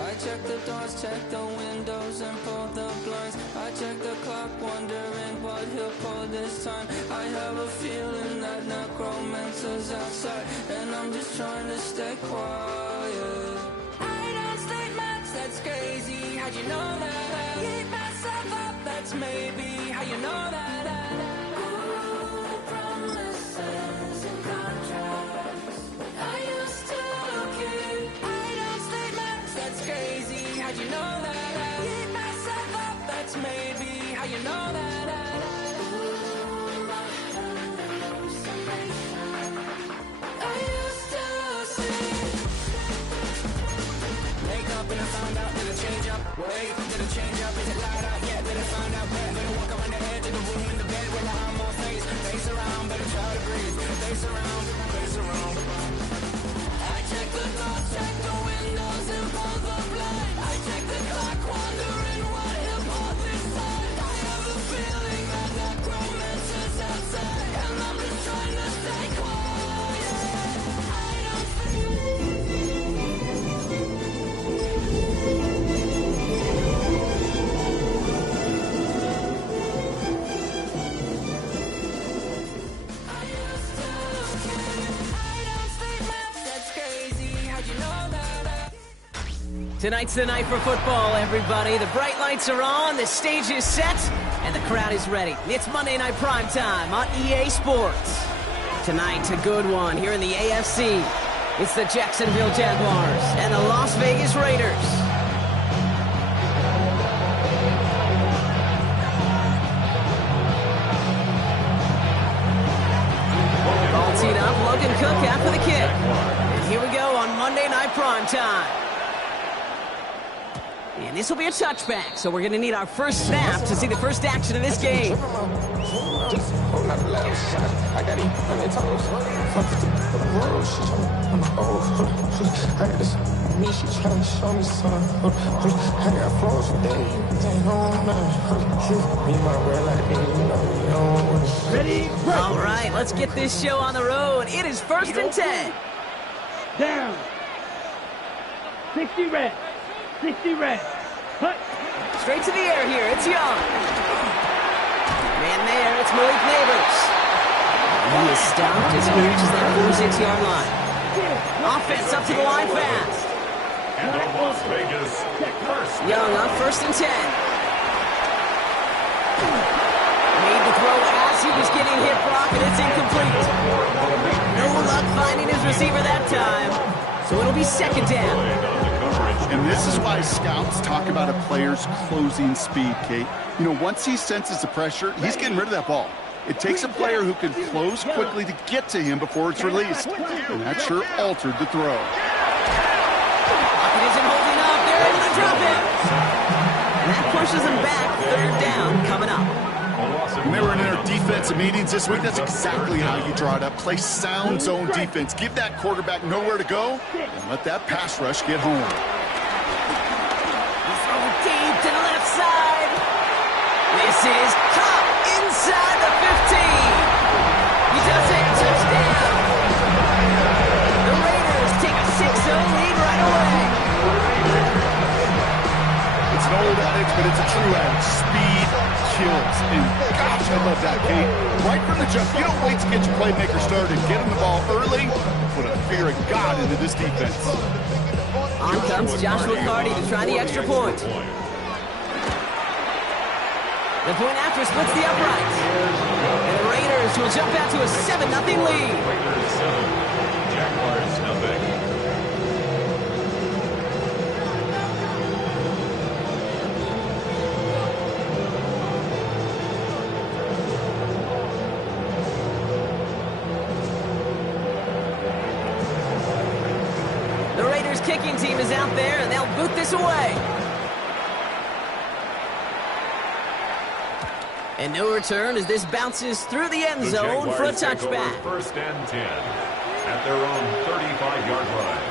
I check the doors, check the windows, and pull the blinds. I check the clock, wondering what he'll pull this time. I have a feeling that necromancer's outside, and I'm just trying to stay quiet. I don't stay much, that's crazy. How'd you know that? I keep myself up, that's maybe how you know that. Ooh, promises and contracts. I used to keep. I don't stay much, that's crazy. How'd you know that? I keep myself up, that's maybe how you know that. Ooh, my hallucination. I used to see. Wake up and I found out, did it change up? Wait, did it change up? Is it light out? Yeah, did it find out? Better walk around the edge of the room in the bed with my arm on face around, better try to breathe. Face around, face around. I check the doors, check the windows, and pull the blind. I check the clock, wondering what he'll pull this time. I have a feeling that necromancer's outside, and I'm just trying to stay quiet. I don't Tonight's the night for football, everybody. The bright lights are on, the stage is set, and the crowd is ready. It's Monday Night Primetime on EA Sports. Tonight, a good one here in the AFC. It's the Jacksonville Jaguars and the Las Vegas Raiders. All teed up, Logan Cook after the kick. And here we go on Monday Night Primetime. And this will be a touchback, so we're going to need our first snap to see the first action of this game. Ready? All right, let's get this show on the road. It is 1st and 10. Down. 60 red. 60 red. Hut. Straight to the air here. It's Young. Man there, it's Malik Neighbors. He is stopped as he reaches that 46-yard line. Offense up to the line fast. And the Las Vegas first. Young on 1st and 10. Made the throw as he was getting hit, Brock, and it's incomplete. No luck finding his receiver that time. So it'll be 2nd down. And this is why scouts talk about a player's closing speed, Kate. You know, once he senses the pressure, he's getting rid of that ball. It takes a player who can close quickly to get to him before it's released. And that sure altered the throw. Pocket isn't holding up. They're able to drop him. And that pushes him back. 3rd down coming up. When they were in our defensive meetings this week, that's exactly how you draw it up. Play sound zone defense. Give that quarterback nowhere to go and let that pass rush get home. Deep to the left side. This is caught inside the 15. He does it. Touchdown. The Raiders take a 6-0 lead right away. It's an old adage, but it's a true adage. Speed kills. And gosh, I love that, Kate. Right from the jump, you don't wait to get your playmaker started. Get him the ball early. Put a fear of God into this defense. On comes Joshua Carty to try the extra point. The point after splits the uprights. And the Raiders will jump out to a 7-0 lead. Raiders 7, Jaguars nothing. The Raiders kicking team is out there, and they'll boot this away. And no return as this bounces through the end zone for a touchback. 1st and 10 at their own 35-yard line.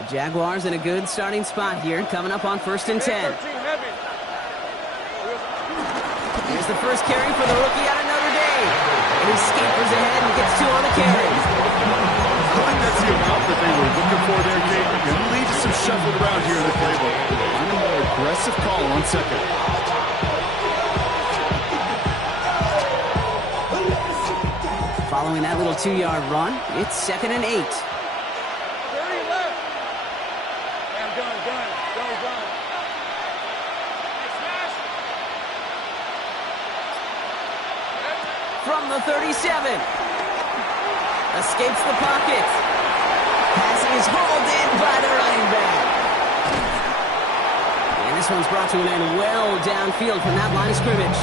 The Jaguars in a good starting spot here, coming up on 1st and 10. the first carry for the rookie out of Notre Dame. And he scampers ahead and gets 2 on the carry. I think that's the amount that they were looking for there, Kate. Going to lead to some shuffling around here in the playbook. I'm a more aggressive call on second. Following that little 2-yard run, it's 2nd and 8. 30 left. I'm done. Go. From the 37. Escapes the pocket. Pass is hauled in by the running back. And this one's brought to an end well downfield from that line of scrimmage.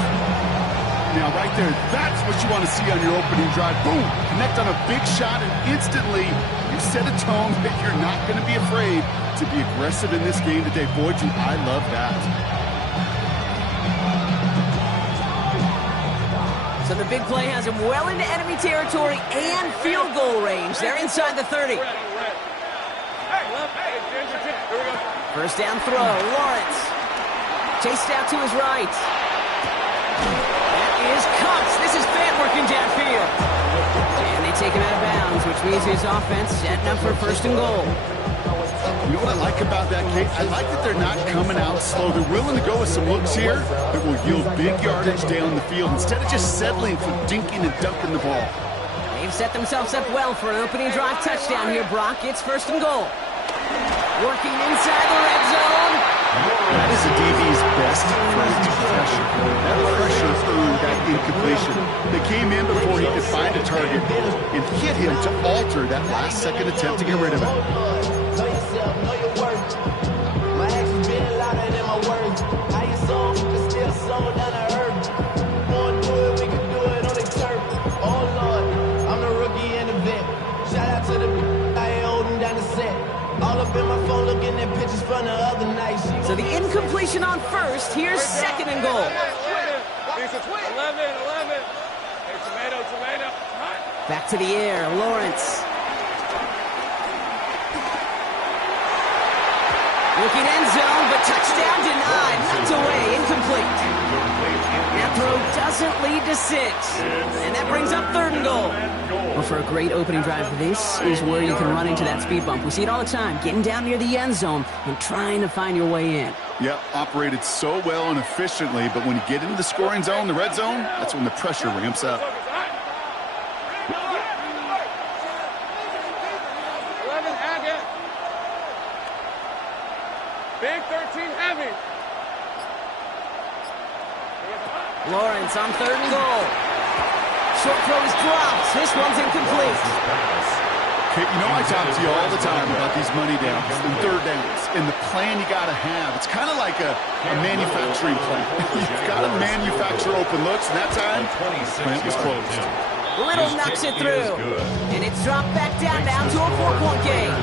Now, right there, that's what you want to see on your opening drive. Boom! Connect on a big shot, and instantly you set a tone that you're not going to be afraid to be aggressive in this game today. Boy, do I love that. So the big play has him well into enemy territory and field goal range. They're inside the 30. First down throw, Lawrence. Chased out to his right. That is Cox. This is Fant working downfield. And they take him out of bounds, which means his offense setting up for 1st and goal. You know what I like about that, Kate? I like that they're not coming out slow. They're willing to go with some looks here that will yield big yardage down the field instead of just settling for dinking and dunking the ball. They've set themselves up well for an opening drive touchdown here, Brock. It's 1st and goal. Working inside the red zone. That is a DB's best friend, pressure. That pressure earned that incompletion. They came in before he could find a target and hit him to alter that last-second attempt to get rid of it. So the incompletion on 1st. Here's 2nd and goal. 11. Hey, tomato. Back to the air, Lawrence. Looking end zone, but touchdown denied. Knocked away, incomplete. That throw doesn't lead to 6. And that brings up 3rd and goal. Well, for a great opening drive, this is where you can run into that speed bump. We see it all the time, getting down near the end zone and trying to find your way in. Yep, operated so well and efficiently, but when you get into the scoring zone, the red zone, that's when the pressure ramps up. 11 Haggett. Big 13 heavy. Lawrence on 3rd and goal. Short throw is dropped. This one's incomplete. Okay, you know I talk to you all the time about these money downs and 3rd downs and the plan you got to have. It's kind of like a manufacturing plant. You've got to manufacture open looks, and that time, the plant was closed. Little knocks it through, and it's dropped back down to a 4-point game.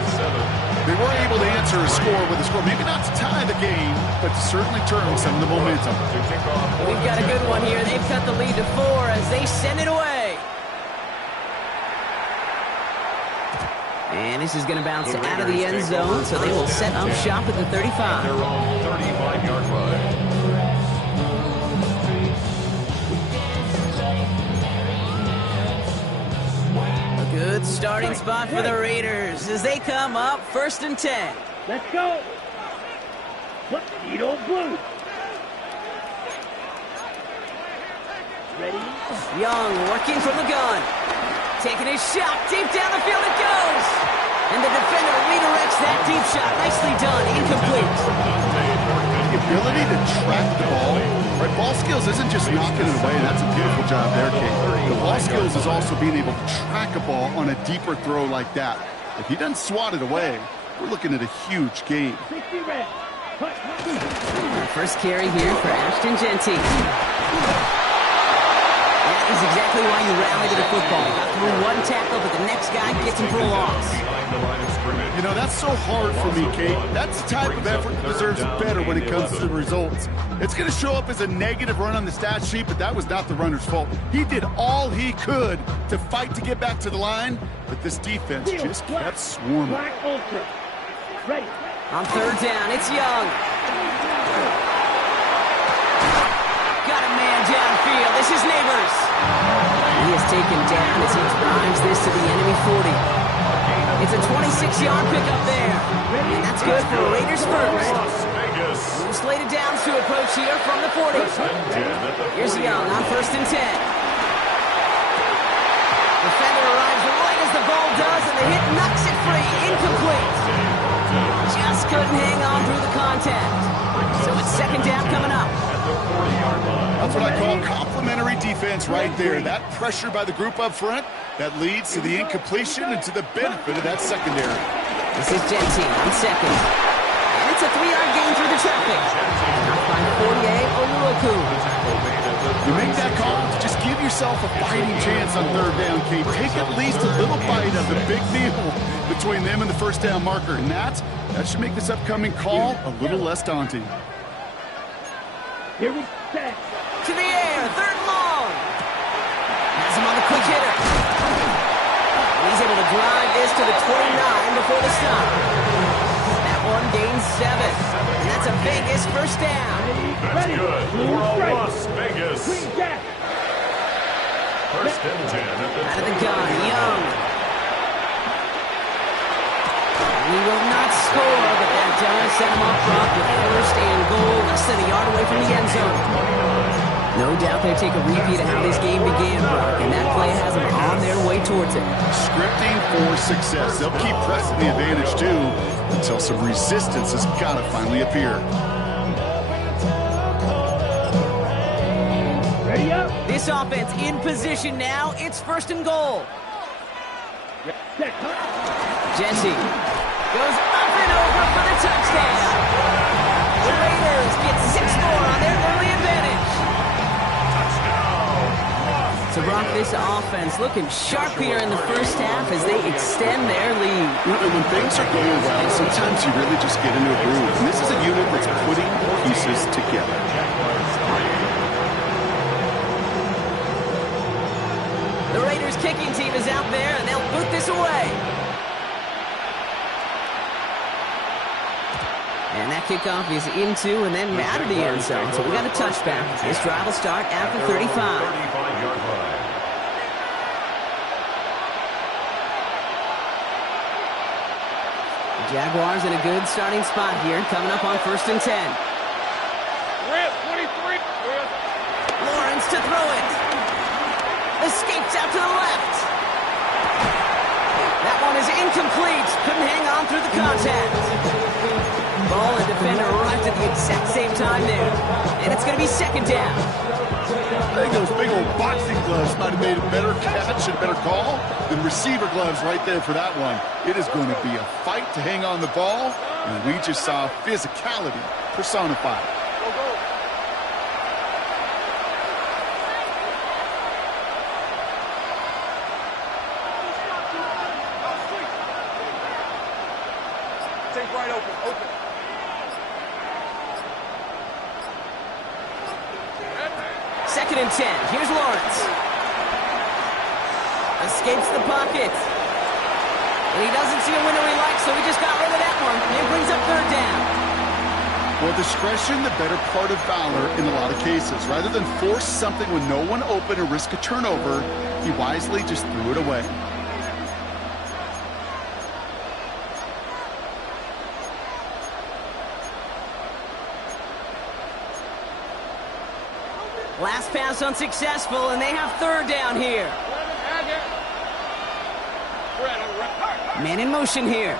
They were able to answer a score with a score, maybe not to tie the game, but to certainly turn some of the momentum. We've got a good one here. They've cut the lead to 4 as they send it away. And this is going to bounce out of the end zone, so they will set up shop at the 35. Their own 35-yard line. A good starting spot for the Raiders as they come up 1st and 10. Let's go. Tuxedo blue. Ready? Young working from the gun. Taking his shot. Deep down the field it goes. And the defender redirects that deep shot. Nicely done. Incomplete. The ability to track the ball. Right, ball skills isn't just knocking it away. That's a beautiful job there, Kate. The ball skills is also being able to track a ball on a deeper throw like that. If he doesn't swat it away, we're looking at a huge gain. 60 red. First carry here for Ashton Genty. That is exactly why you rally to the football. You got through one tackle, but the next guy gets him for a loss. You know, that's so hard for me, Kate. That's the type of effort that deserves better when it comes to the results. It's going to show up as a negative run on the stat sheet, but that was not the runner's fault. He did all he could to fight to get back to the line, but this defense just kept swarming. Black Ultra. Ready. On 3rd down, it's Young. Got him man downfield. This is Neighbors. He is taken down as he drives this to the enemy 40. It's a 26-yard pickup there. And that's good for Raiders first. Who's slated downs to approach here from the 40. Here's Young on 1st and 10. Defender arrives right as the ball does, and the hit knocks it free. Incomplete. Just couldn't hang on through the contact. So it's 2nd down coming up. That's what I call complimentary defense right there. That pressure by the group up front, that leads to the incompletion and to the benefit of that secondary. This is Jensen on 2nd. And it's a 3-yard gain through the traffic. Out by Fourier Oluoku. You make that call to just give yourself a fighting chance on 3rd down, Kate. Take at least a little bite of the big meal between them and the 1st down marker. And that should make this upcoming call a little less daunting. Here we set. To the air, 3rd and long. Has him on the quick hitter. He's able to drive this to the 29 before the stop. That one gains 7. And that's a Vegas 1st down. That's good for Las Vegas. 1st and 10 out of the gun, Young. He will not score, but that does set him off front with 1st and goal, less than a yard away from the end zone. No doubt they take a repeat of how this game began, Brock, and that play has them on their way towards it. Scripting for success. They'll keep pressing the advantage, too, until some resistance has got to finally appear. Ready up. This offense in position now. It's 1st and goal. Set. Jesse goes up and over for the touchdown. The Raiders get 6 more on their early advantage. So, Brock, this offense looking sharp here in the 1st half as they extend their lead. When things are going well, sometimes you really just get into a groove. And this is a unit that's putting pieces together. The Raiders kicking team is out there, and they'll boot this away. And that kickoff is into and then out of the end zone. So we got a touchback. This drive will start at the 35. 35-yard line. The Jaguars in a good starting spot here, coming up on 1st and 10. Lawrence to throw it. Escapes out to the left. That one is incomplete. Couldn't hang on through the contact. Ball and defender arrived at the exact same time there. And it's going to be 2nd down. I think those big old boxing gloves might have made a better catch and better call than receiver gloves right there for that one. It is going to be a fight to hang on the ball, and we just saw physicality personified. Right open. 2nd and 10. Here's Lawrence. Escapes the pocket. And he doesn't see a window he likes, so he just got rid of that one. It brings up 3rd down. Well, discretion, the better part of valor in a lot of cases. Rather than force something with no one open or risk a turnover, he wisely just threw it away. Last pass unsuccessful, and they have 3rd down here. Man in motion here.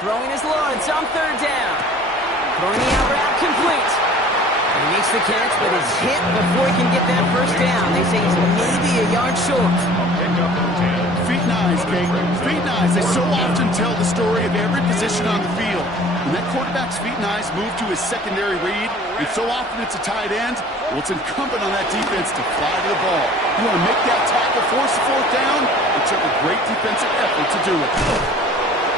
Throwing is Lawrence on 3rd down. Throwing the out route complete. He makes the catch, but is hit before he can get that 1st down. They say he's maybe a yard short. Feet and eyes, Kate. Feet and eyes. They so often tell the story of every position on the field. When that quarterback's feet and eyes move to his secondary read, and so often it's a tight end, well, it's incumbent on that defense to fly to the ball. You want to make that tackle, force the 4th down? It took a great defensive effort to do it.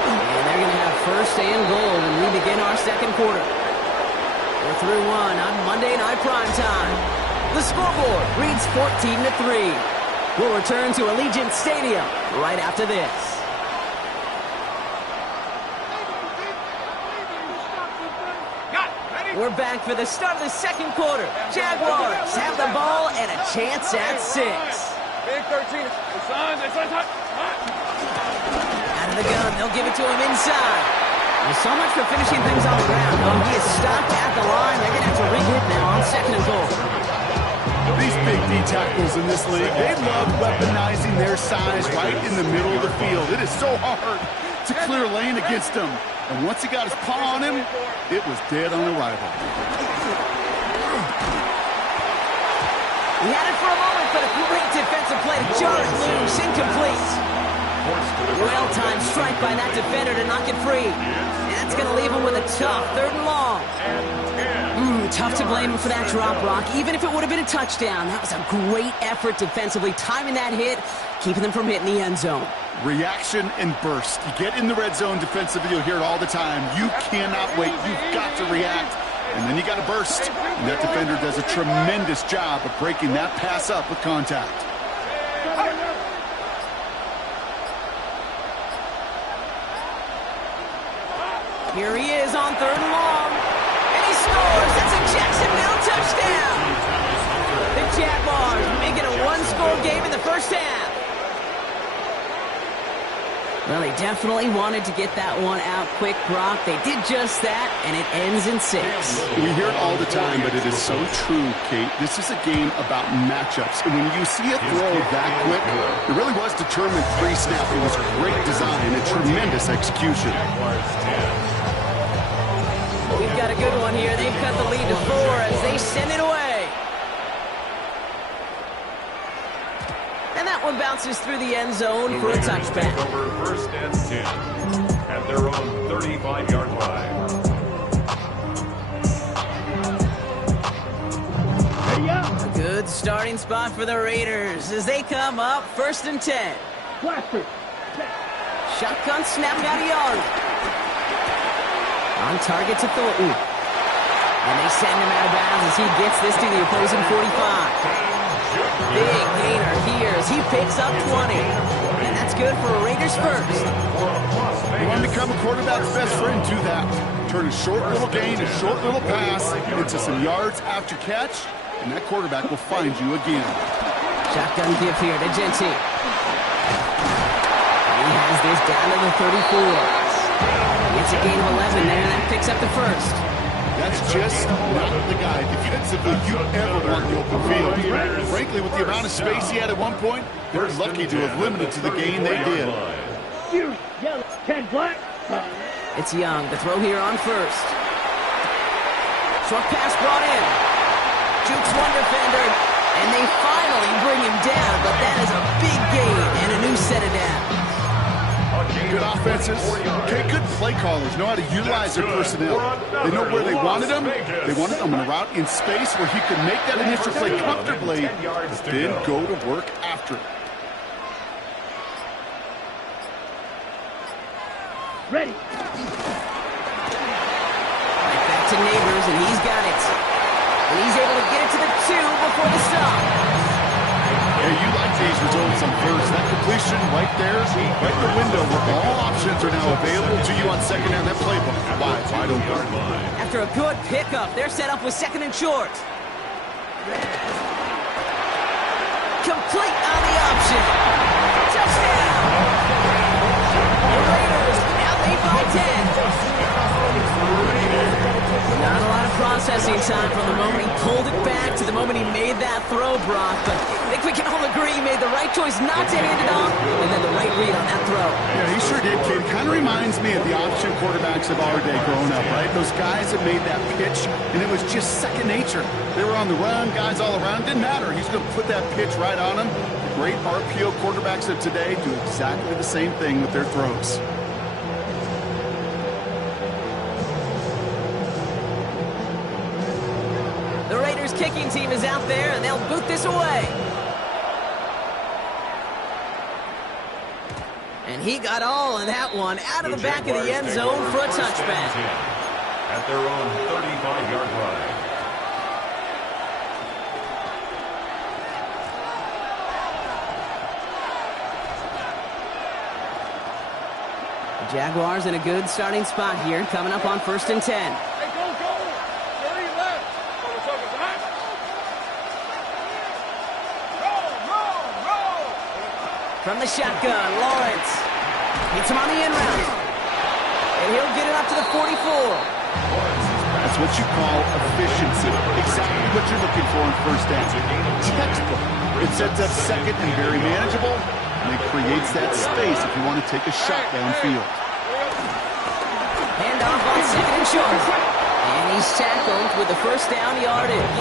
And they're going to have 1st and goal when we begin our 2nd quarter. We're through 1 on Monday Night Primetime. The scoreboard reads 14-3. We'll return to Allegiant Stadium right after this. we're back for the start of the second quarter. Jaguars have the ball and a chance at 6. Big 13. Out of the gun, they'll give it to him inside. Well, so much for finishing things on the ground. Oh, he is stopped at the line. They're going to have to re-hit now on 2nd and goal. These big D tackles in this league, they love weaponizing their size right in the middle of the field. It is so hard to clear lane against him. And once he got his paw on him, it was dead on arrival. He had it for a moment, but a great defensive play to jar it loose. Incomplete. Well-timed strike by that defender to knock it free. And that's going to leave him with a tough 3rd and long. Tough to blame him for that drop, Brock. Even if it would have been a touchdown, that was a great effort defensively, timing that hit, keeping them from hitting the end zone. Reaction and burst. You get in the red zone defensively, you'll hear it all the time. You cannot wait. You've got to react. And then you got to burst. And that defender does a tremendous job of breaking that pass up with contact. Here he is on 3rd and long. And he scores. That's a Jacksonville touchdown. The Jaguars make it a 1-score game in the first half. Well, they definitely wanted to get that one out quick, Brock. They did just that, and it ends in 6. We hear it all the time, but it is so true, Kate. This is a game about matchups. And when you see a throw that quick, it really was determined pre-snap. It was great design and tremendous execution. We've got a good one here. They've cut the lead to 4 as they send it away. And that one bounces through the end zone for a touchback. Over 1st and 10 at their own 35-yard line. A good starting spot for the Raiders as they come up 1st and 10. Shotgun snap out of yard. On target to Thornton. And they send him out of bounds as he gets this to the opposing 45. Big gainer here as he picks up 20. And that's good for a Raiders first. You want to become a quarterback's best friend, do that. Turn a short little gain, a short little pass into some yards after catch, and that quarterback will find you again. Shotgun give here to Genty. He has this down to the 34. It's a gain of 11 there, and that picks up the first. That's just not the guy defensively you ever want in the open field. Frankly, with the amount of space he had at one point, they're lucky to have limited to the gain they did. It's Young to throw here on 1st. Short pass brought in. Jukes one defender, and they finally bring him down, but that is a big gain and a new set of downs. Good offenses. Okay, good play callers know how to utilize their personnel. They know where they wanted them. They wanted them in a route in space where he could make that initial play comfortably, then go to work after it. Ready. Right back to Neighbors, and he's got it. And he's able to get it to the 2 before the stop. Hey, you like these results on 1st. That completion right there, right in the window where all options are now available to you on 2nd down. That playbook, wide open. After a good pickup, they're set up with 2nd and short. Complete on the option. Touchdown! The Raiders now lead by 10. Not a lot of processing time from the moment he pulled it back to the moment he made that throw, Brock. But I think we can all agree he made the right choice not to hand it off, and then the right read on that throw. Yeah, he sure did, kid. Kind of reminds me of the option quarterbacks of our day growing up, right? Those guys that made that pitch, and it was just second nature. They were on the run, guys all around. Didn't matter. He's going to put that pitch right on them. The great RPO quarterbacks of today do exactly the same thing with their throws. Kicking team is out there, and they'll boot this away. And he got all of that one out of the back of the end zone for a touchback. At their own 35-yard line. The Jaguars in a good starting spot here, coming up on 1st and 10. From the shotgun, Lawrence. Hits him on the in route. And he'll get it up to the 44. That's what you call efficiency. Exactly what you're looking for in first down. Textbook. It sets up second and very manageable, and it creates that space if you want to take a shot downfield. Hand off on second and short. And he's tackled with the first down yardage.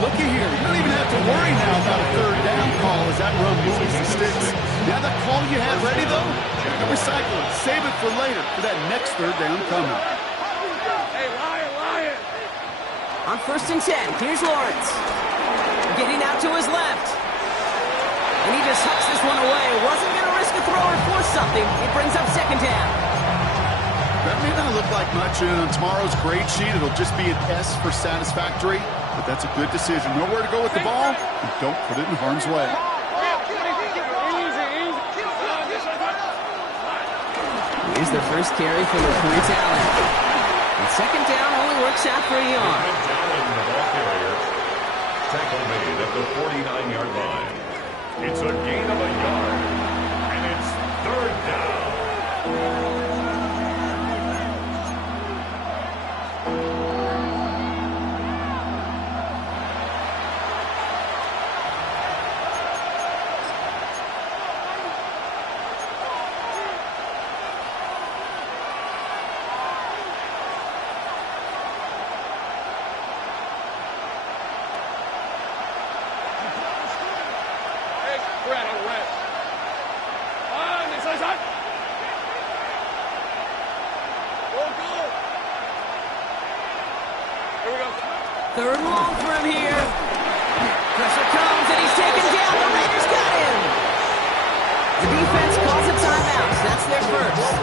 Looky here. You don't even have to worry now about a third down call as that run moves the sticks. Now that call you had ready, though, recycle it. Save it for later for that next third down coming. On first and 10, here's Lawrence. Getting out to his left. And he just hucks this one away. Wasn't going to risk a throw or force something. It brings up second down. That may not look like much on tomorrow's grade sheet. It'll just be an S for satisfactory. But that's a good decision. Nowhere to go with the ball, and don't put it in harm's way. Here's the first carry for the Prince Allen. And second down only works out for a yard. The ball carrier. Tackle made at the 49-yard line. It's a gain of a yard, and it's third down. Third and long for him here. Pressure comes, and he's taken down. The Raiders got him. The defense calls a timeout. That's their first.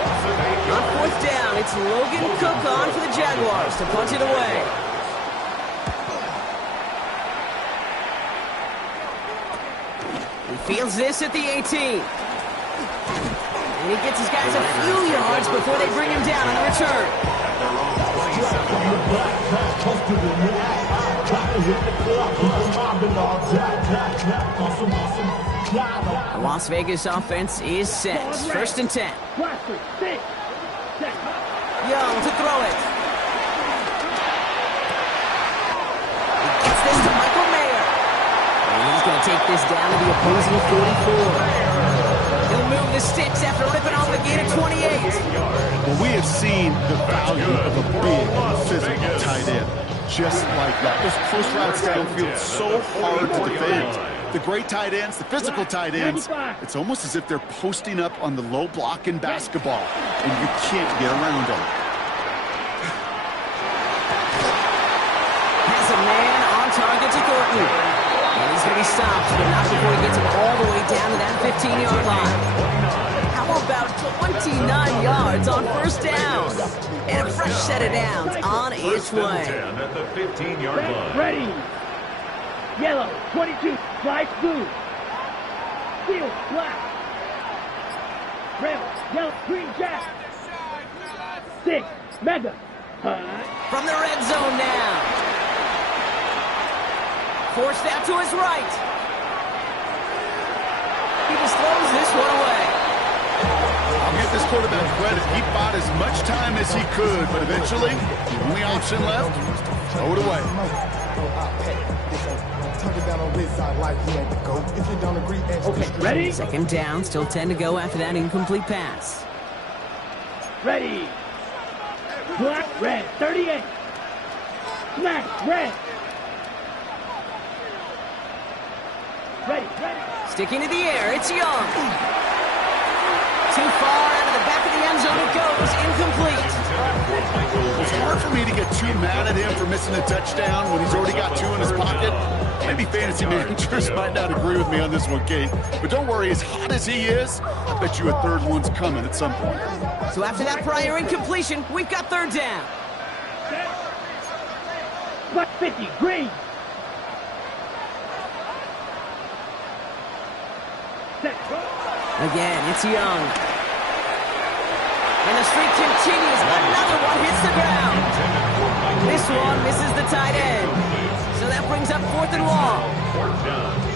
On fourth down, it's Logan Cook on for the Jaguars to punch it away. He fields this at the 18. And he gets his guys a few yards before they bring him down on the return. The Las Vegas offense is set. First and 10. Young to throw it. He gets this to Michael Mayer. And he's going to take this down to the opposing 44. He'll move the sticks after ripping off the gain of 28. Well, we have seen the value of a big, physical tight end. Just like that. Those close routes downfield so hard to defend. The great tight ends, the physical tight ends, it's almost as if they're posting up on the low block in basketball, and you can't get around them. Has a man on target to Thornton. And he's going to be stopped, but not before he gets him all the way down to that 15-yard line. How about 29 yards on first down? And a fresh set of downs on its way. At the 15-yard line. Ready. Yellow, 22, flash blue. Field, black. Red, yellow, green, jack. 6, mega. From the red zone now. Forced out to his right. He just throws this one away. I'll give this quarterback credit. He bought as much time as he could, but eventually, the only option left, throw it away. Okay, ready? Second down, still 10 to go after that incomplete pass. Ready. Black, red, 38. Smash, red. Ready, ready. Sticking to the air, it's Young. Too far out of the back of the end zone it goes, incomplete. It's hard for me to get too mad at him for missing a touchdown when he's already got 2 in his pocket. Maybe fantasy managers might not agree with me on this one, Kate. But don't worry, as hot as he is, I bet you a third one's coming at some point. So after that prior incompletion, we've got third down. Black 50, green. Again, it's Young. And the streak continues. Another one hits the ground. This one misses the tight end. So that that brings up 4th and long.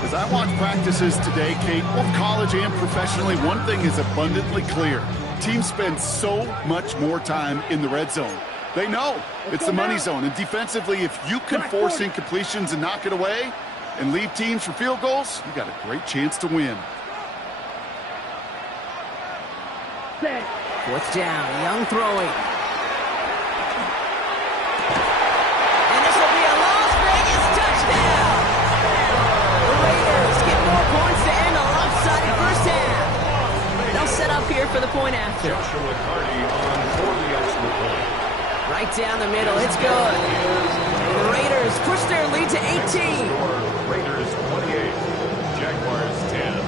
As I watch practices today, Kate, both college and professionally, one thing is abundantly clear. Teams spend so much more time in the red zone. They know it's the money zone, and defensively, if you can force incompletions and knock it away and leave teams for field goals, you got a great chance to win. 4th down, Young throwing. And this will be a Las Vegas touchdown! The Raiders get more points to end a lopsided first half. They'll set up here for the point after. Joshua Carty on for the extra point. Right down the middle, it's good. The Raiders push their lead to 18. Raiders 28, Jaguars 10.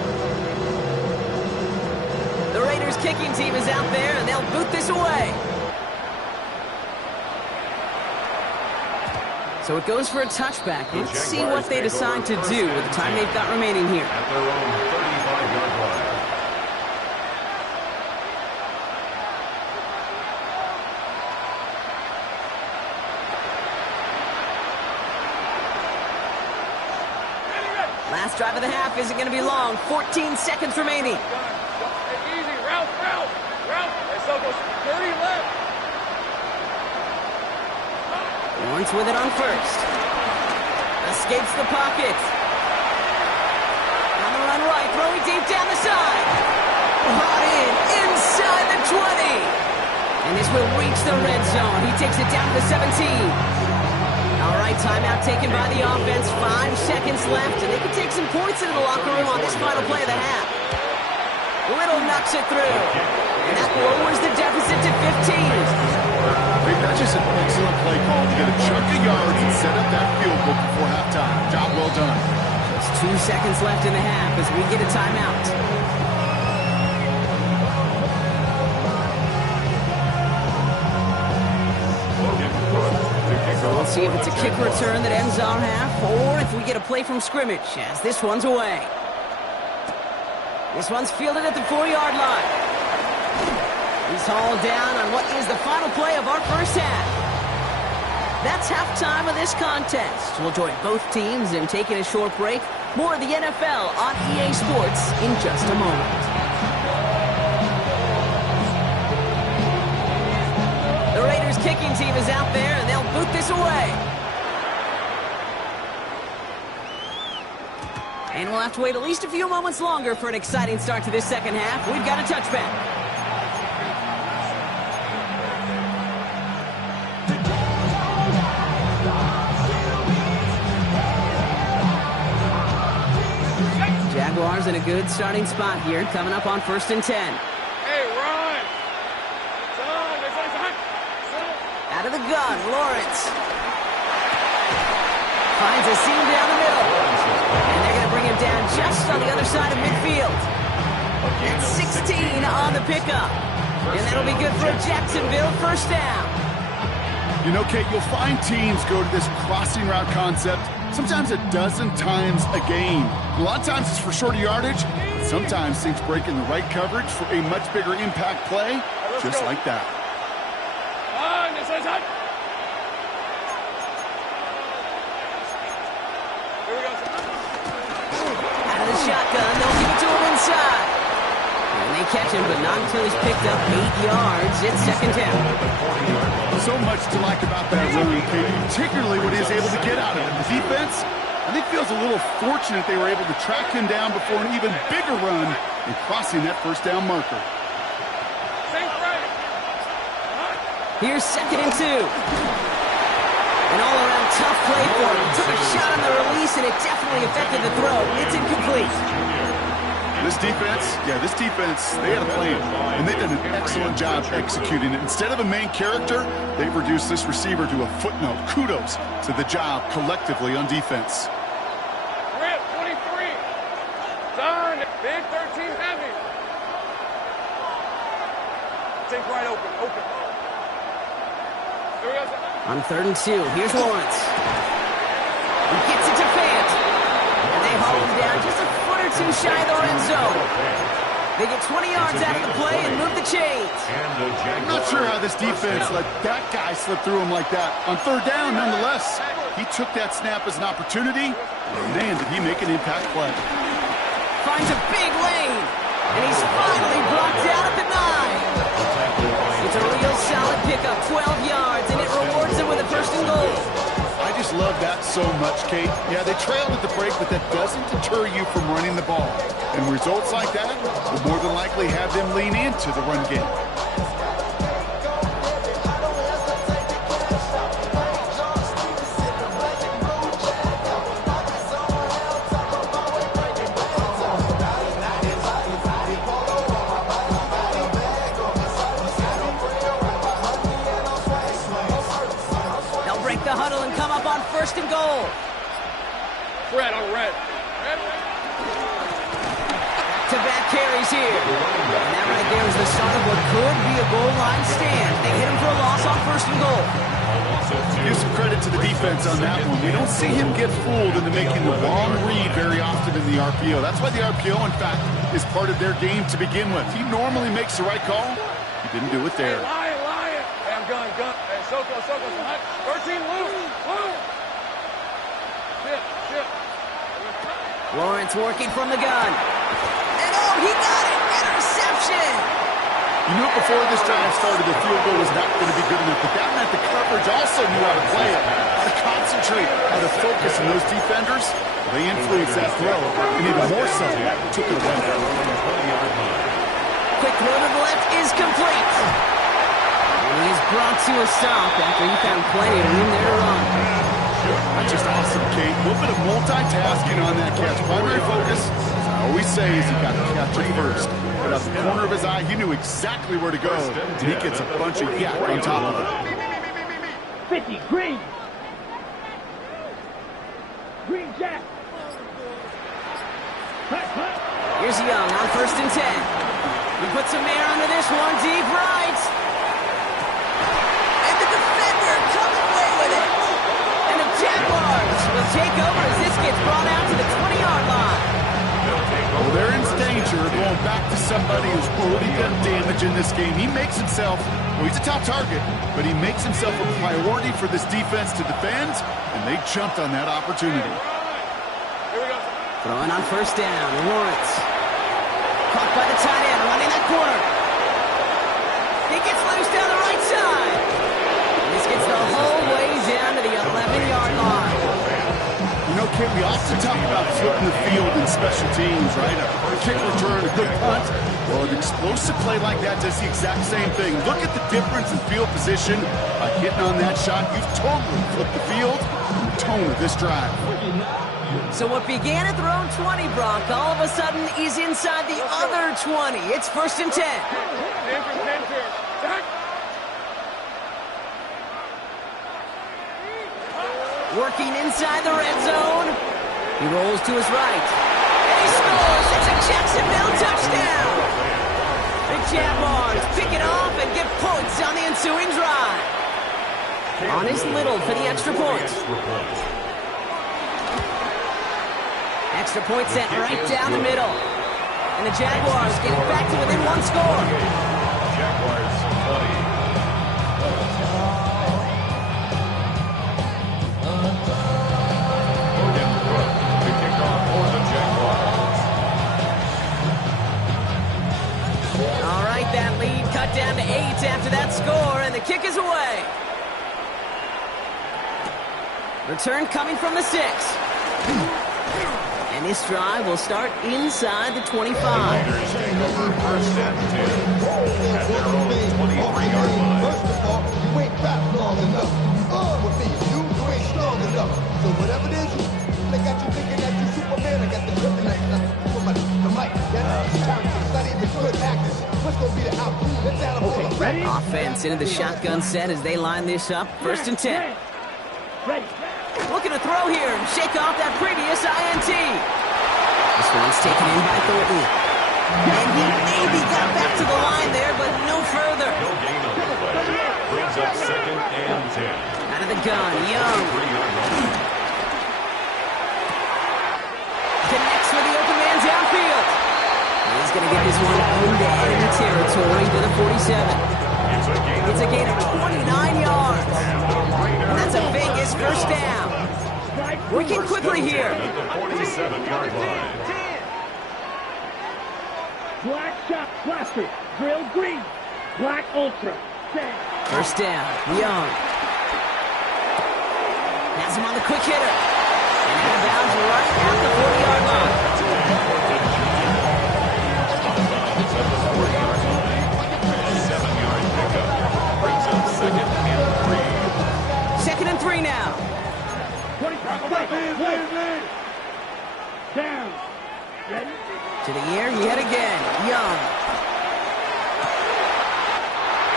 The Raiders kicking team is out there, and they'll boot this away. So it goes for a touchback. Let's see what they decide to do with the time they've got remaining here. At their own 35-yard line. Last drive of the half isn't going to be long. 14 seconds remaining. Easy, route. Let's go, 30 left. Lawrence with it on first. Escapes the pocket. On the run right, throwing deep down the side. Brought in, inside the 20. And this will reach the red zone. He takes it down to the 17. All right, timeout taken by the offense. 5 seconds left, and they can take some points into the locker room on this final play of the half. Little knocks it through, and that lowers the deficit to 15. That's just an excellent play call to get a chunk of yards and set up that field goal before halftime. Job well done. There's 2 seconds left in the half as we get a timeout. So we'll see if it's a kick return that ends our half, or if we get a play from scrimmage, as this one's away. This one's fielded at the 4-yard line. He's hauled down on what is the final play of our first half. That's halftime of this contest. We'll join both teams in taking a short break. More of the NFL on EA Sports in just a moment. The Raiders kicking team is out there, and they'll boot this away. And we'll have to wait at least a few moments longer for an exciting start to this second half. We've got a touchback. Jaguars in a good starting spot here, coming up on 1st and 10. Hey, run! Son. Out of the gun, Lawrence. Finds a seam down the middle. And they're going to bring him down just on the other side of midfield. That's 16 on the pickup. And that'll be good for a Jacksonville first down. You know, Kate, you'll find teams go to this crossing route concept sometimes a dozen times a game. A lot of times it's for shorter yardage. Sometimes things break in the right coverage for a much bigger impact play, just like that. Out of the shotgun, they'll give it to him inside. And they catch him, but not until he's picked up 8 yards. It's second down. So much to like about that run, Katie, particularly what he's able to get out of it. The defense, I think, feels a little fortunate they were able to track him down before an even bigger run and crossing that first down marker. Here's 2nd and 2. An all-around tough play for him. Took a shot on the release, and it definitely affected the throw. It's incomplete. This defense, they had a plan, and they've done an excellent job executing it. Instead of a main character, they've reduced this receiver to a footnote. Kudos to the job collectively on defense. Rip, 23. Son, big 13 heavy. Take right open. Here we go. On 3rd and 2, here's Lawrence. He gets it to Fant. And they haul him down just a foot or two shy of the red zone. They get 20 yards out of the play and move the chains. I'm not sure how this defense let that guy slip through him like that. On third down, nonetheless, he took that snap as an opportunity. Man, did he make an impact play. Finds a big lane, and he's finally blocked out at the 9. It's a real solid pickup, 12 yards, and it rewards him with a first and goal. I just love that so much, Kate. Yeah, they trailed at the break, but that doesn't deter you from running the ball. And results like that will more than likely have them lean into the run game. The huddle and come up on first and goal. Red on red. To back carries here. And that right there is the start of what could be a goal line stand. They hit him for a loss on first and goal. Give some credit to the defense on that one. We don't see him get fooled into making the wrong read very often in the RPO. That's why the RPO, in fact, is part of their game to begin with. He normally makes the right call. He didn't do it there. Hey, lion. Hey, I'm gun. Hey, Soko. 13 loose. Shit. Lawrence working from the gun. And oh, he got it! Interception! You knew before this drive started the field goal was not going to be good enough, but that meant the coverage also knew how to play it, how to concentrate, how to focus on those defenders. They influenced that throw, and even more so, took it away. Quick throw to the left is complete. And he is brought to a stop after he found plenty of room there to run. That's just awesome, Kate. A little bit of multitasking on that catch. Primary focus, as I always say, is he got to catch it first. But out the corner of his eye, he knew exactly where to go, and he gets a bunch of yak on top of it. 50, green. Green Jack. Here's Young on first and 10. He puts some air under this one, deep right. And the defender comes away with it. And the Jaguars will take over as this gets brought out to the 20-yard line. Well, they're in danger going back to somebody who's already done damage in this game. He makes himself, well, he's a top target, but he makes himself a priority for this defense to defend, and they jumped on that opportunity. Here we go. Throwing on first down, Lawrence. Caught by the tight end, running that corner. He gets loose down the right side. And this gets the whole way down to the 11-yard line. You know, Kate, we often talk about flipping the field in special teams, right? A kick return, a good punt. Well, an explosive play like that does the exact same thing. Look at the difference in field position. By hitting on that shot, you've totally flipped the field and the tone of this drive. So what began at their own 20, Brock, all of a sudden is inside the other 20. It's first and 10. Working inside the red zone. He rolls to his right. And he scores. It's a Jacksonville touchdown. The Jaguars pick it off and get points on the ensuing drive. Honest Little for the extra point. Extra point set right down the middle. And the Jaguars get it back to within one score. Jaguars 20. All right, that lead cut down to 8 after that score, and the kick is away. Return coming from the 6. And this drive will start inside the 25. Raiders take over first and 10 at their own 23-yard line. First of all, you ain't rap long enough. With me, you ain't strong enough. So whatever it is, they got you thinking that you Superman. I got the kryptonite for the mic. It's not even good actors. What's going to be the outcome? Let's add Okay, ready? Offense into the shotgun set as they line this up. First and 10. Ready. Looking to throw here and shake off that previous INT. This one's taken in by Thornton. And he maybe got back to the line there, but no further. No gain on the play. Brings up second and 10. Out of the gun, Young. Connects with the open man downfield. He's going to get this one into enemy territory to the 47. It's a gain of 29 yards. And that's a Vegas first down. Working quickly here. At the 47-yard line. Black shot, blaster, drill green, black ultra, set. First down, Young. Has him on the quick hitter. And out of bounds right at the 40-yard line. Second and 3 now. Down. Ready? To the air, yet again. Young.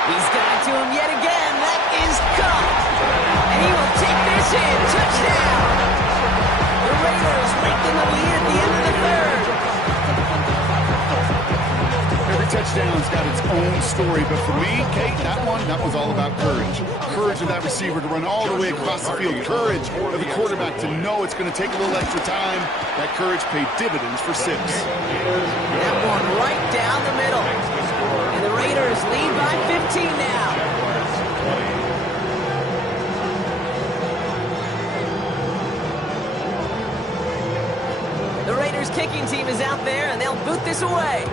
He's got it to him yet again. That is caught. And he will take this in. Touchdown. The Raiders making the lead at the end of the third. Every touchdown's got its own story, but for me, Kate, that was all about courage. Courage of that receiver to run all the way across the field. Courage of the quarterback to know it's going to take a little extra time. That courage paid dividends for 6. That one right down the middle. And the Raiders lead by 15 now. The Raiders kicking team is out there, and they'll boot this away.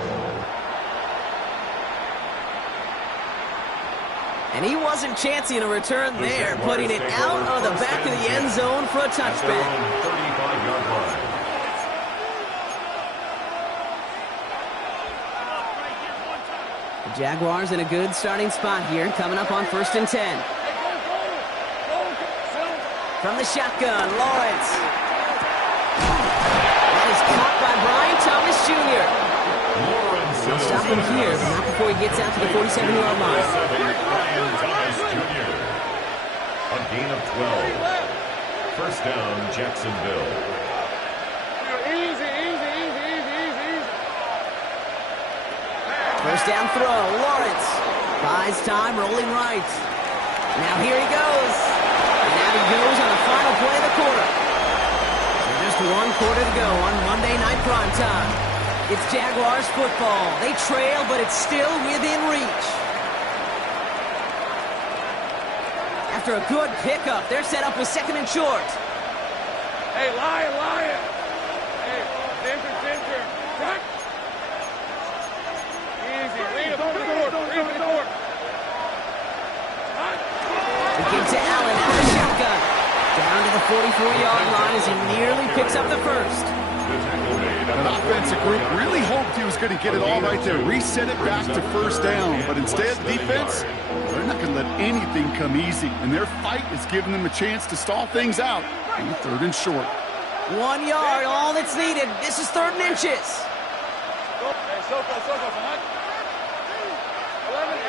And he wasn't chancing a return there, putting it out of the back of the end zone for a touchback. 35-yard line. The Jaguars in a good starting spot here, coming up on 1st and 10. From the shotgun, Lawrence. That is caught by Brian Thomas Jr. They'll stop him here, but not before he gets out to the 47-yard line. Brian Thomas Jr. A gain of 12. First down, Jacksonville. First down throw, Lawrence. Buys time, rolling right. Now here he goes. And out he goes on the final play of the quarter. So just 1 quarter to go on Monday Night Primetime. It's Jaguars football. They trail, but it's still within reach. After a good pickup, they're set up with 2nd and short. Hey, Lion. Hey, center. Tuck. Easy. Lead him to the court. We give to Allen out of the shotgun. Down to the 44-yard line as he nearly picks up the first. An offensive group really hoped he was going to get it all right there, reset it back to first down. But instead, defense, they're not going to let anything come easy. And their fight is giving them a chance to stall things out in 3rd and short. 1 yard, all that's needed. This is 3rd and inches. Hey, Soko, son. 11,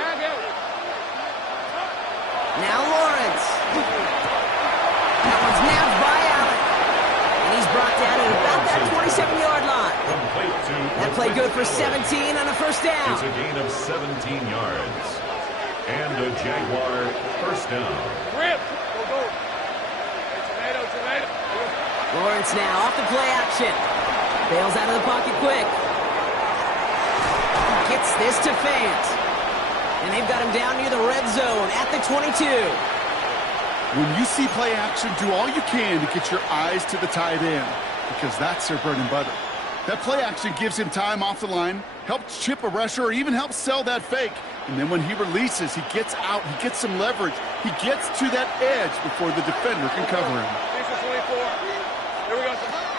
now Lawrence. That one's nabbed by Allen. And he's brought down at about that 27-yard line. That play good for 17 on a first down. It's a gain of 17 yards. And a Jaguar first down. Rip. Go. Hey, tomato. Lawrence now off the play action. Bails out of the pocket quick. Gets this to Fant. And they've got him down near the red zone at the 22. When you see play action, do all you can to get your eyes to the tight end, because that's their bread and butter. That play action gives him time off the line, helps chip a rusher, or even helps sell that fake. And then when he releases, he gets out, he gets some leverage. He gets to that edge before the defender can cover him. Here we go.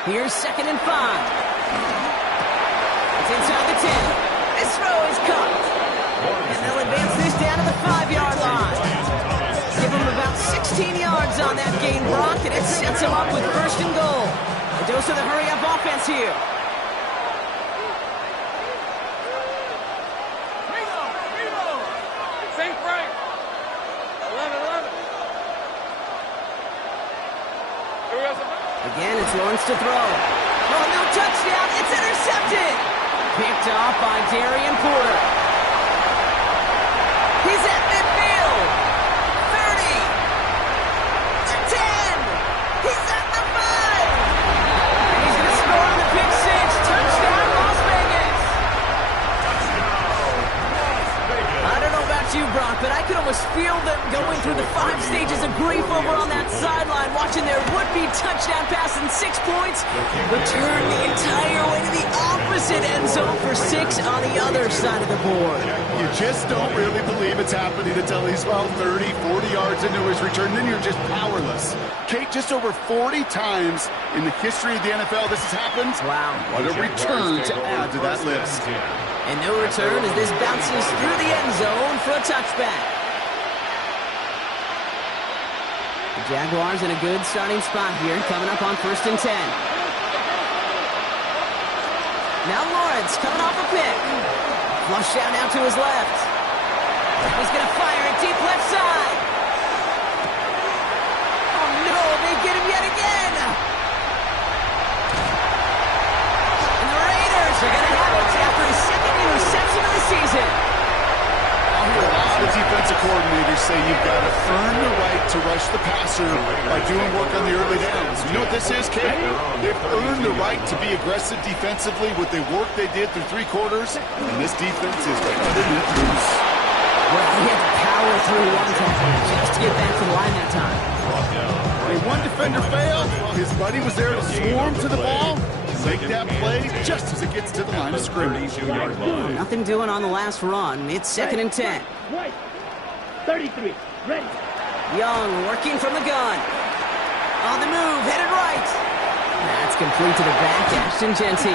Here's 2nd and 5. It's inside the 10. This throw is caught. And they'll advance this down to the 5-yard line. Give him about 16 yards on that gain, Brock, and it sets him up with 1st and goal. A dose of the hurry-up offense here. St. Frank. 11. Here we go. Again, it's Lawrence to throw. Oh, no touchdown. It's intercepted. Picked off by Darian Porter. He's at midfield. 30. The 10. He's at the 5. And he's going to score on the pick six. Touchdown, Las Vegas. feel them going through the 5 stages of grief over on that sideline, watching their would-be touchdown pass in 6 points, return the entire way to the opposite end zone for 6 on the other side of the board. You just don't really believe it's happening until he's about 30, 40 yards into his return. Then you're just powerless. Kate, just over 40 times in the history of the NFL this has happened. Wow. What a return to add to that list. And no return as this bounces through the end zone for a touchback. The Jaguars in a good starting spot here, coming up on 1st and 10. Now Lawrence coming off a pick. Flush out now to his left. He's going to fire it deep left side. Oh no, they get him yet again. And the Raiders are going to have it after his 2nd interception of the season. I hear a lot of defensive coordinators say you've got to earn the right to rush the passer by doing work on the early downs. You know what this is, Kate? They've earned the right to be aggressive defensively with the work they did through 3 quarters, and this defense is cutting it loose. Well, he had to power through one tackle just to get back to the line that time. When one defender failed, his buddy was there to swarm to the ball, make that play just as it gets to the line of scrimmage. Nothing doing on the last run. It's 2nd and 10. Right. 33. Ready. Young working from the gun. On the move, headed right. That's complete to the back, Ashton Genty.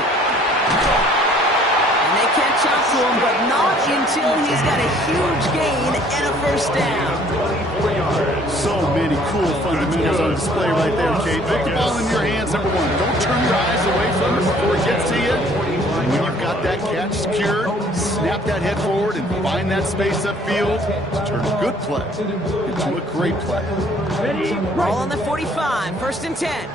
And they catch up to him, but not until he's got a huge gain and a 1st down. So many cool fundamentals on display right there, Kate. Put the ball in your hands, number 1. Don't turn your eyes away from it before it gets to you. And when you've got that catch secured, snap that head forward and find that space upfield. Turn a good play into a great play. Ready. Ball on the 45, 1st and 10.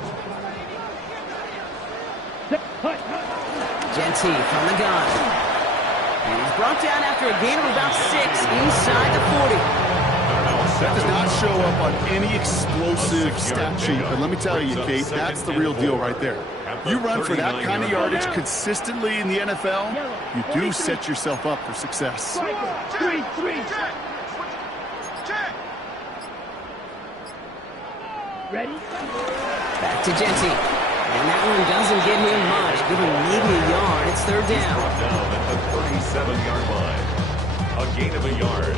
Genty from the gun. And he's brought down after a gain of about 6 inside the 40. That does not show up on any explosive stat sheet, but let me tell you, Kate, that's the real deal right there. You run for that kind of yardage consistently in the NFL, you do set yourself up for success. 3-3. Ready. Back to Genty. And that one doesn't get him much. Give him maybe a yard. It's 3rd down. Down at the 37-yard line. A gain of a yard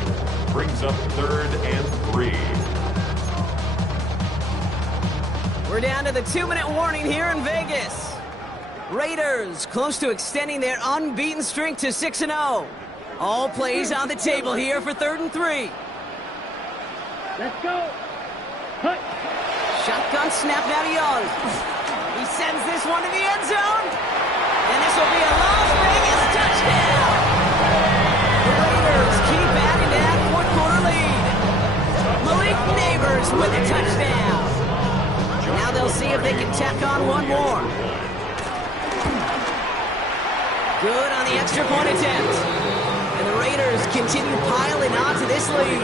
brings up 3rd and 3. We're down to the 2-minute warning here in Vegas. Raiders close to extending their unbeaten streak to 6-0. All plays on the table here for 3rd and 3. Let's go. Hut. Shotgun snap now to Young. He sends this one to the end zone. And this will be a Las Vegas touchdown. The Raiders keep adding to that 4th-quarter lead. Malik Neighbors with a touchdown. Now they'll see if they can tack on one more. Good on the extra point attempt. And the Raiders continue piling on to this lead.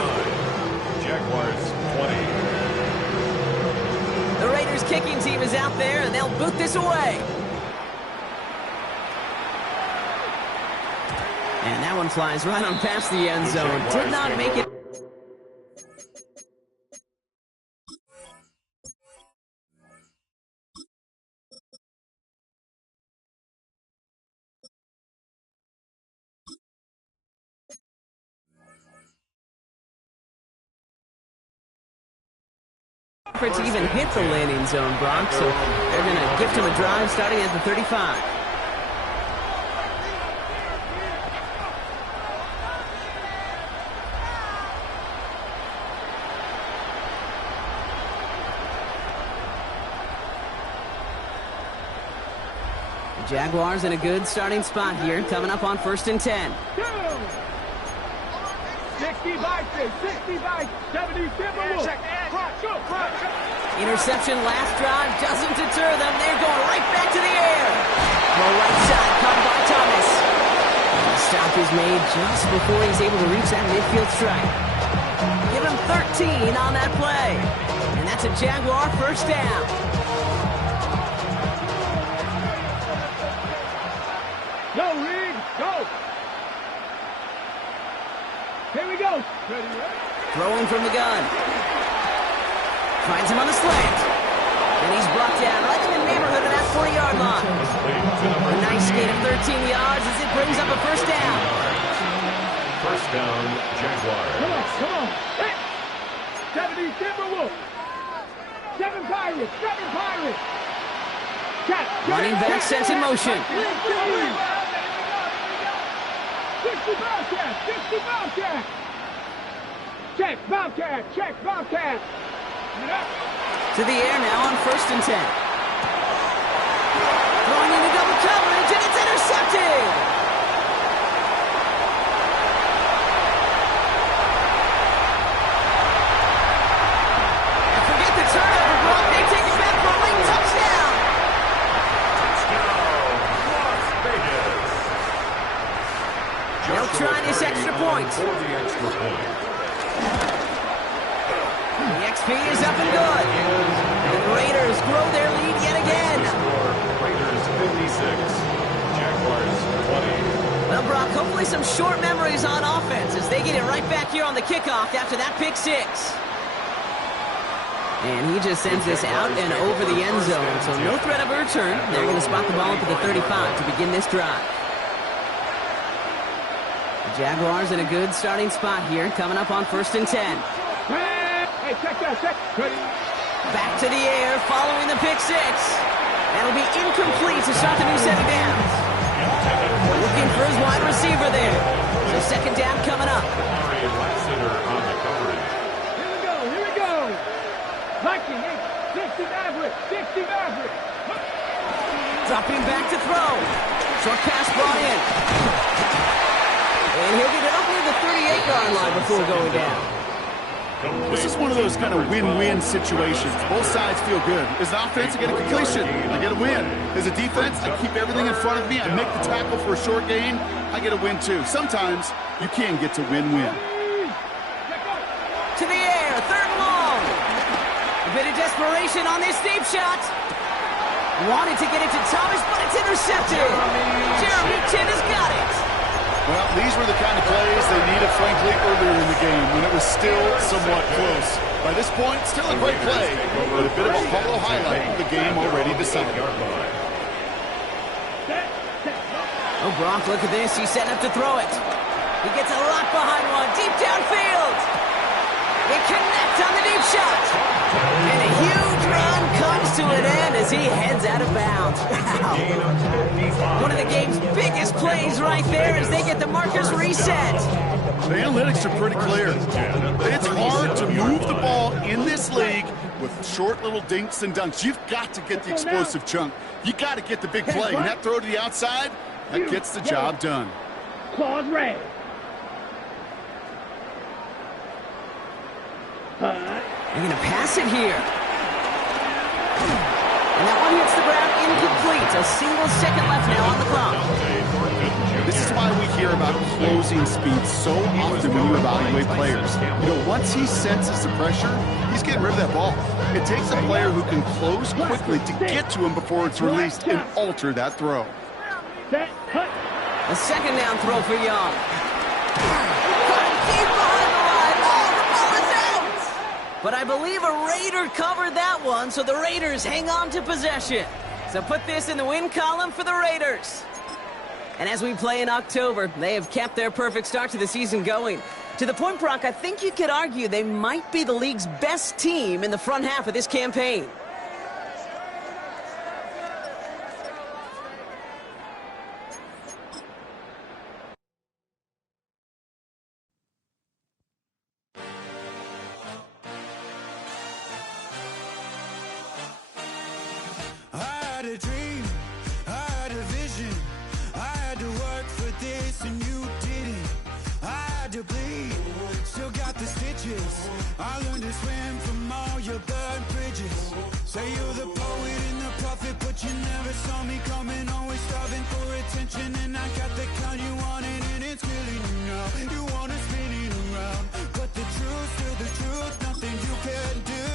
Jaguars 20. The Raiders kicking team is out there, and they'll boot this away. And that one flies right on past the end zone. Did not make it. To even hit the landing zone, Brock, so they're going to gift him a drive starting at the 35. The Jaguars in a good starting spot here, coming up on 1st and 10. 65, 65, 70, Interception last drive doesn't deter them. They're going right back to the air. The right side caught by Thomas. The stop is made just before he's able to reach that midfield strike. Give him 13 on that play. And that's a Jaguar 1st down. Go, Reed, go. Here we go. Ready, Throwing from the gun. Finds him on the slant. And he's brought down right in the neighborhood of that 40-yard line. A nice gain of 13 yards as it brings up a first down. First down, Jaguars. Come on. Hey! 70 Timberwolves. 7 Pirates. Running back sets in motion. 60 Bobcat. Check Bobcat. To the air now on 1st and 10. Throwing into double coverage, and it's intercepted! And forget the turnover, Brock. They take it back for a late touchdown! Touchdown, Las Vegas. They'll try this extra point. For the extra point. The XP is up and good. And the Raiders grow their lead yet again. Raiders 56, Jaguars 20. Well, Brock, hopefully some short memories on offense as they get it right back here on the kickoff after that pick six. And he just sends this out and over the end zone, so no threat of a return. They're going to spot the ball up at the 35 to begin this drive. The Jaguars in a good starting spot here, coming up on 1st and 10. Hey, check. Ready? Back to the air, following the pick six. That'll be incomplete to start the new set of downs. Looking for his wide receiver there. So second down coming up. Ari Lassiter on the coverage. Here we go. Viking, 60 Maverick. Dropping back to throw. Short pass brought in. And he'll get it up near the 38-yard line before going down. This is one of those kind of win-win situations. Both sides feel good. As an offense, I get a completion. I get a win. As a defense, I keep everything in front of me. I make the tackle for a short gain. I get a win, too. Sometimes, you can get to win-win. To the air, 3rd and long. A bit of desperation on this deep shot. Wanted to get it to Thomas, but it's intercepted. Jeremy Chin has got it. Well, these were the kind of plays they needed, frankly, earlier in the game when it was still somewhat close. By this point, still a great play, but a bit of a hollow highlight of the game already decided. Oh, Brock, look at this. He's setting up to throw it. He gets a lot behind one, deep downfield. They connect on the deep shot. And a huge run comes to an end as he heads out of bounds. Wow. One of the game's biggest plays right there as they get the markers reset. The analytics are pretty clear. It's hard to move the ball in this league with short little dinks and dunks. You've got to get the explosive chunk. You got to get the big play. And that throw to the outside, that gets the job done. Claws red. They're going to pass it here. And that one hits the ground incomplete. A single second left now on the clock. This is why we hear about closing speed so often when you evaluate players. You know, once he senses the pressure, he's getting rid of that ball. It takes a player who can close quickly to get to him before it's released and alter that throw. A second down throw for Young. Caught him deep behind the line. Oh, the ball is out! But I believe a Raider covered that one, so the Raiders hang on to possession. So put this in the win column for the Raiders. And as we play in October, they have kept their perfect start to the season going. To the point, Brock, I think you could argue they might be the league's best team in the front half of this campaign. I learned to swim from all your burnt bridges. Say you're the poet and the prophet, but you never saw me coming. Always starving for attention, and I got the kind you wanted, and it's killing you now. You wanna spin it around, but the truth's still the truth. Nothing you can do.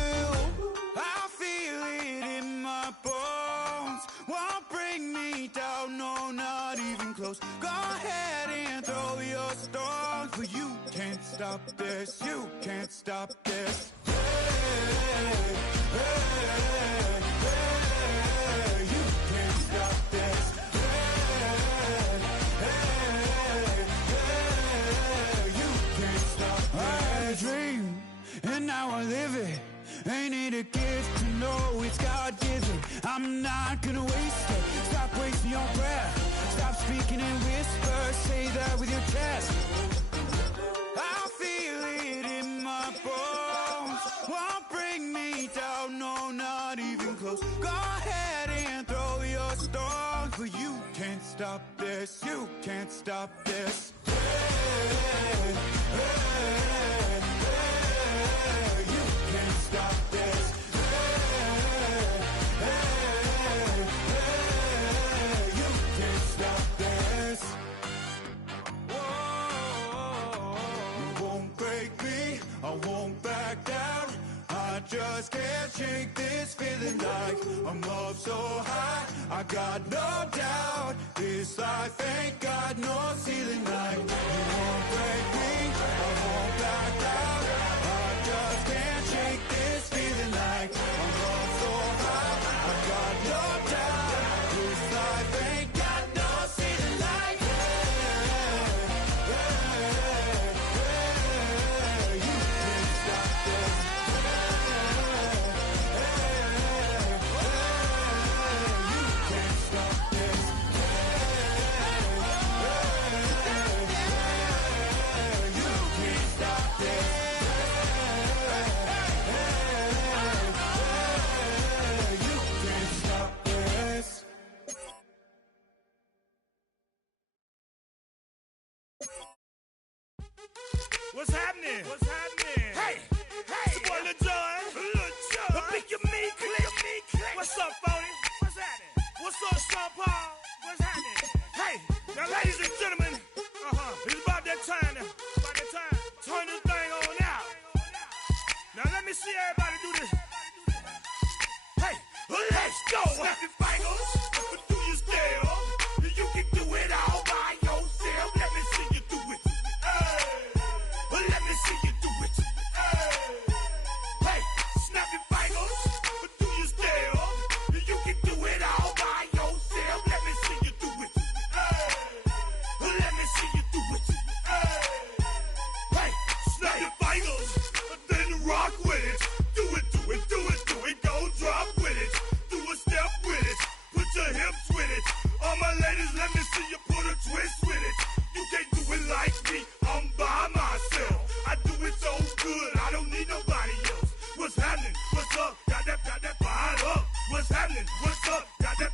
I feel it in my bones. Won't bring me down, no, not even close. Go ahead and and throw your stones, but you can't stop this. You can't stop this. Hey, hey, hey, you can't stop this. Hey, hey, hey, you can't stop this. I had a dream, and now I live it. Ain't it a gift to know it's God-given? I'm not gonna waste it. Stop wasting your breath. Stop speaking in whispers. Say that with your chest. I feel it in my bones. Won't bring me down, no, not even close. Go ahead and throw your stones, but you can't stop this. You can't stop this. Hey, hey, hey, you can't stop this. Hey, hey, hey, you can't stop this. Whoa, you won't break me, I won't back down. I just can't shake this feeling like I'm up so high. I got no doubt this life ain't got no ceiling like. You won't break me, I won't back down. I just can't shake this feeling like I'm up so high. I got no doubt this life ain't got no ceiling like. Hey, hey, hey, you can't stop this. What's happening? What's happening? Hey, hey, it's your boy Lil Jon. Lil Jon. The Pick Your Me Click. What's up, Phony? What's happening? What's up, Sean Paul? What's happening? Hey, now ladies and gentlemen, it's about that time now. About that time. Turn this thing on out. Now let me see everybody do this. Hey, let's go. Snap your fingers, do your style. You can do it all by yourself. Let me see you do it. Let me see you do it. Hey, snap your fingers, do your style. You can do it all by yourself. Let me see you do it. Let me see you do it. Hey, snap your fingers, then rock with it. Do it, do it, do it, do it. Go drop with it. Do a step with it. Put your hips with it. All my ladies, let me see you put a twist with it. You can't do it like me. I'm by myself. I do it so good, I don't need nobody else. What's happening? What's up? Got that fired up. What's happening? What's up? Got that